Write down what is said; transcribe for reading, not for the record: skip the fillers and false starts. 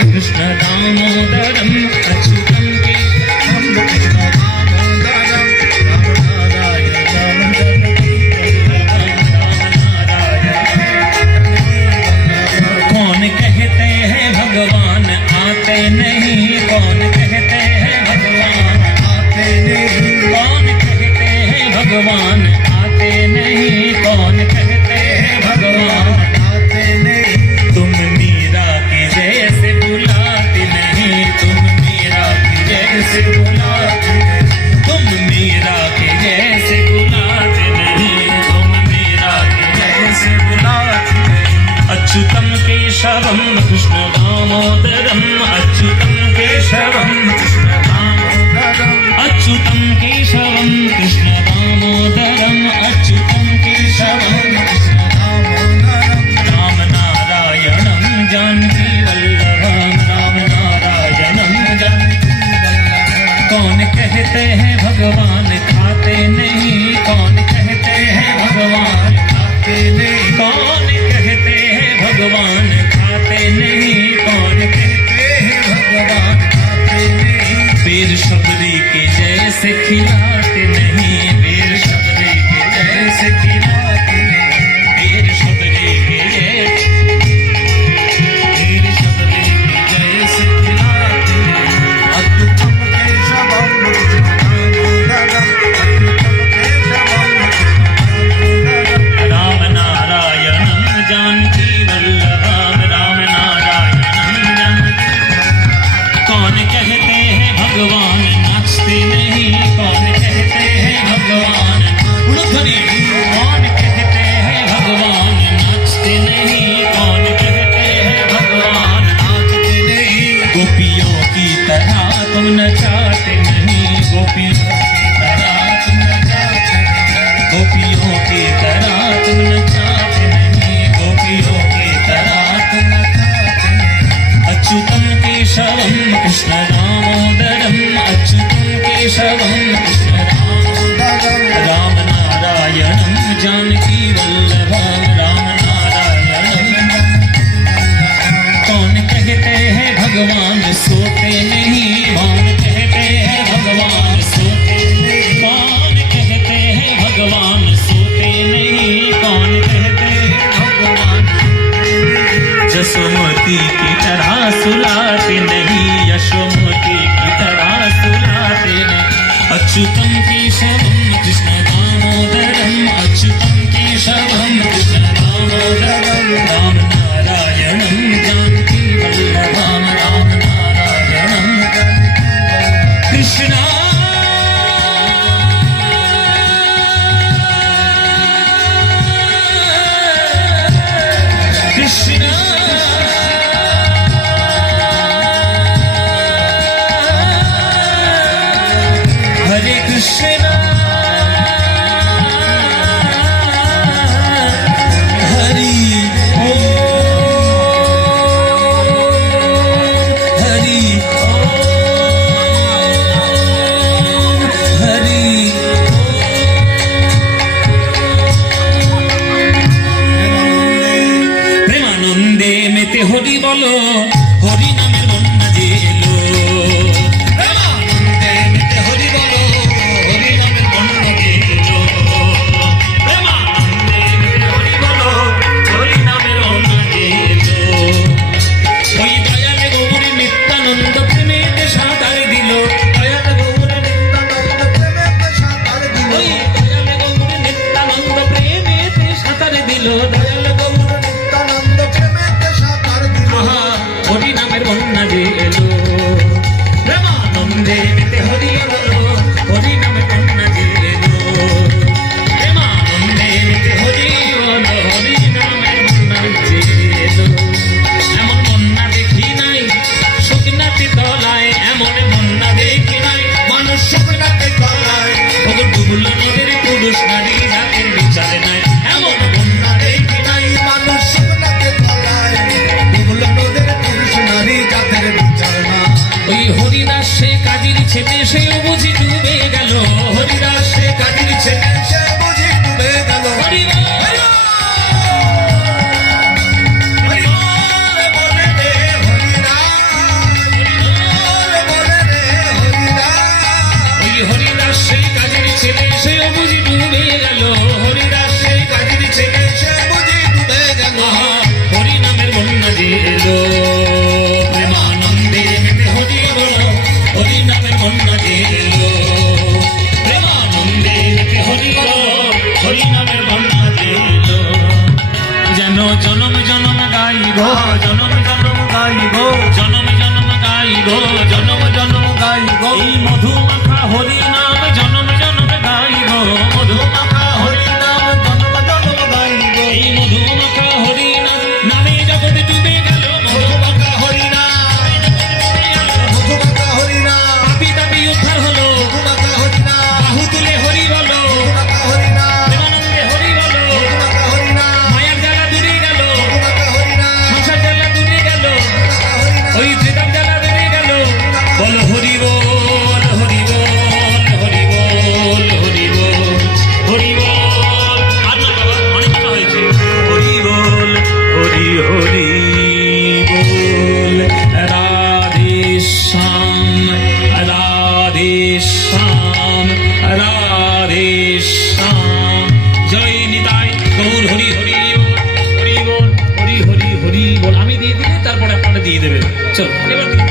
कृष्ण दामोदरम अच्युतम केशवम कृष्ण दामोदरम कौन कहते हैं भगवान आते नहीं, कौन कहते हैं भगवान आते नहीं, कौन कहते हैं भगवान आते नहीं, कौन कहते हैं भगवान आते नहीं। तुम मीरा की जैसे बुलाते नहीं, तुम मीरा की जैसे बुलाते नहीं, तुम मीरा की जैसे बुलाते नहीं, तुम मीरा की जैसे बुलाते नहीं। अच्युतम केशवम कृष्ण दामोदरम अच्युतम केशवम कृष्ण दामोदरम अच्युतम केशवम कृष्ण दामोदरम अच्युतम केशवम कृष्ण दामोदरम राम नारायणम जानकी वल्लभम राम नारायणम जानकी वल्लभम। कौन कहते हैं भगवान खाते नहीं, कौन कहते हैं भगवान खाते नहीं, कौन कहते हैं भगवान खाते नहीं, कौन कहते हैं भगवान खाते नहीं। बेर शबरी के जैसे खिलाते नहीं, बेर शबरी के जैसे खिलाते नहीं, बेर शबरी के जैसे, बेर शबरी के जैसे खिलाते नहीं। अच्युतम केशवम कृष्ण दामोदरम अच्युतम केशवम कृष्ण दामोदरम राम नारायणम जानकी वल्लभम राम नारायणम जानकी। कौन कहते हैं भगवान नाचते नहीं, कौन कहते हैं भगवान उड़धरी, कौन कहते हैं भगवान नाचते नहीं, कौन कहते हैं भगवान नाचते नहीं। गोपियों की तरह तुम नचाते नहीं, गोपियों की तरह तुम नचाते नहीं, गोपियों की तरह तुम नचाते नहीं, गोपियों की तरह तुम नचाते नहीं। अच्युतम केशवम कृष्ण दामोदरम अच्युतम केशवम कृष्ण दामोदरम राम नारायणम जानकी वल्लभम राम नारायणम। कौन कहते हैं भगवान सोते नहीं, कौन कहते हैं भगवान सोते नहीं, कौन कहते हैं भगवान सोते नहीं, कौन कहते हैं भगवान। यशोमती की तरह सुलाते नहीं, यशोमती की तरह सुलाते नहीं। अच्युतम केशवम कृष्ण दामोदरम अच्युतम केशवम कृष्ण दामोदरम राम नारायणम जानकी वल्लभम राम नारायणम कृष्ण कृष्ण हरे कृष्ण हरि ओम हरि ओम हरि प्रेमानंदे मेते हरि बोलो हरि नामेर बन्या जे एलो। प्रेमानंदे मेते हरि बोलो हरि नामेर बन्या जे एलो। प्रेमानंदे मेते हरि बोलो हरि नामेर बन्या जे एलो। ओई दयाल गौरी नित्यानंद प्रेमेते साঁতার দিল, দয়াল গৌরি নিত্যানন্দ প্রেমেতে সাঁতার দিল, ওই দয়াল গৌরি নিত্যানন্দ প্রেমেতে সাঁতার দিল, দয়াল গৌরি নিত্যানন্দ প্রেমেতে সাঁতার দিল। আহা হরি নামের বন্যা যে এলো। প্রেমানন্দে মেতে হরি বলো হরি নামের বন্যা যে এলো। প্রেমানন্দে মেতে হরি বলো হরি নামের বন্যা যে এলো। এমন বন্যা দেখি নাই শুকনাতে তলায়, এমন বন্যা দেখি নাই মানুষ শুকনাতে তলায়। ওগো ডুবলো নদীর পুরুষ নারী জাতির বিচার নাই, এমন বন্যা দেখি নাই মানুষ শুকনাতে তলায়। ডুবলো নদীর পুরুষ নারী জাতির বিচার না। ওই হরিদাস সে কাজীর ছেলে সেও বুঝি চলো এবার